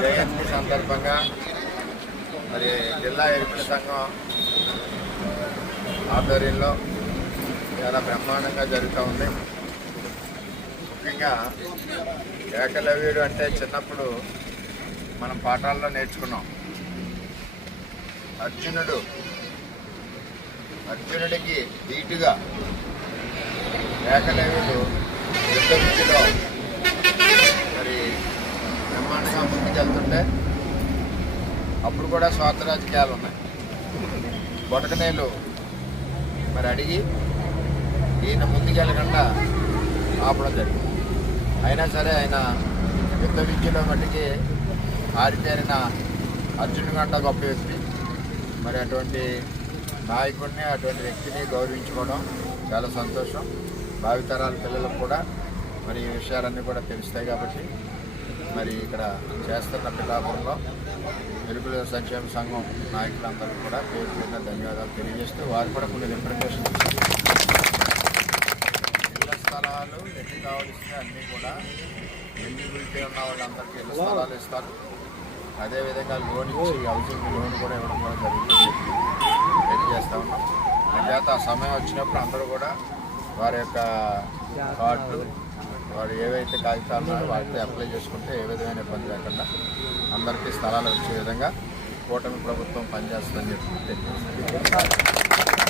జయంతి సందర్భంగా మరి జిల్లా ఎరుపుల సంఘం ఆధ్వర్యంలో చాలా బ్రహ్మాండంగా జరుగుతూ ఉంది. ముఖ్యంగా ఏకలవ్యుడు అంటే చిన్నప్పుడు మనం పాఠాల్లో నేర్చుకున్నాం. అర్జునుడు అర్జునుడికి ధీటుగా ఏకలవ్యుడు యుద్ధ విద్యలో మరి వెళ్తుంటే అప్పుడు కూడా స్వార్థ రాజకీయాలు ఉన్నాయి. బొటకనేలు మరి అడిగి ఈయన ముందుకెళ్ళకుండా ఆపడం జరిగింది. అయినా సరే ఆయన యుద్ధ విద్యలో మట్టికి ఆరితేరిన అర్జున్ గంట గొప్ప వ్యక్తి. మరి అటువంటి నాయకుడిని అటువంటి వ్యక్తిని గౌరవించుకోవడం చాలా సంతోషం. భావితరాల పిల్లలకు కూడా మరి ఈ విషయాలన్నీ కూడా తెలుస్తాయి కాబట్టి మరి ఇక్కడ చేస్తున్న పిఠాపురంలో వెలుగుల సంక్షేమ సంఘం నాయకులందరూ కూడా పేరు పేరున ధన్యవాదాలు తెలియజేస్తూ వారు కూడా కొన్ని రిప్రజెంటేషన్ ఇళ్ళ స్థలాలు ఎన్ని కావాల్సిన అన్నీ కూడా ఎలిజిబిలిటీ ఉన్న వాళ్ళందరికీ ఇళ్ళ స్థలాలు ఇస్తారు. అదేవిధంగా లోన్ ఇచ్చి హౌసింగ్ లోన్ కూడా ఇవ్వడం కూడా జరుగుతుంది తెలియజేస్తా ఉన్నాం. అంచేత ఆ సమయం వచ్చినప్పుడు అందరూ కూడా వారి యొక్క కార్డు వారు ఏవైతే కాగితాలు ఉన్నాయో వాటితో అప్లై చేసుకుంటే ఏ విధమైన ఇబ్బంది లేకుండా అందరికీ స్థలాలు వచ్చే విధంగా కూటమి ప్రభుత్వం పనిచేస్తుందని చెప్పి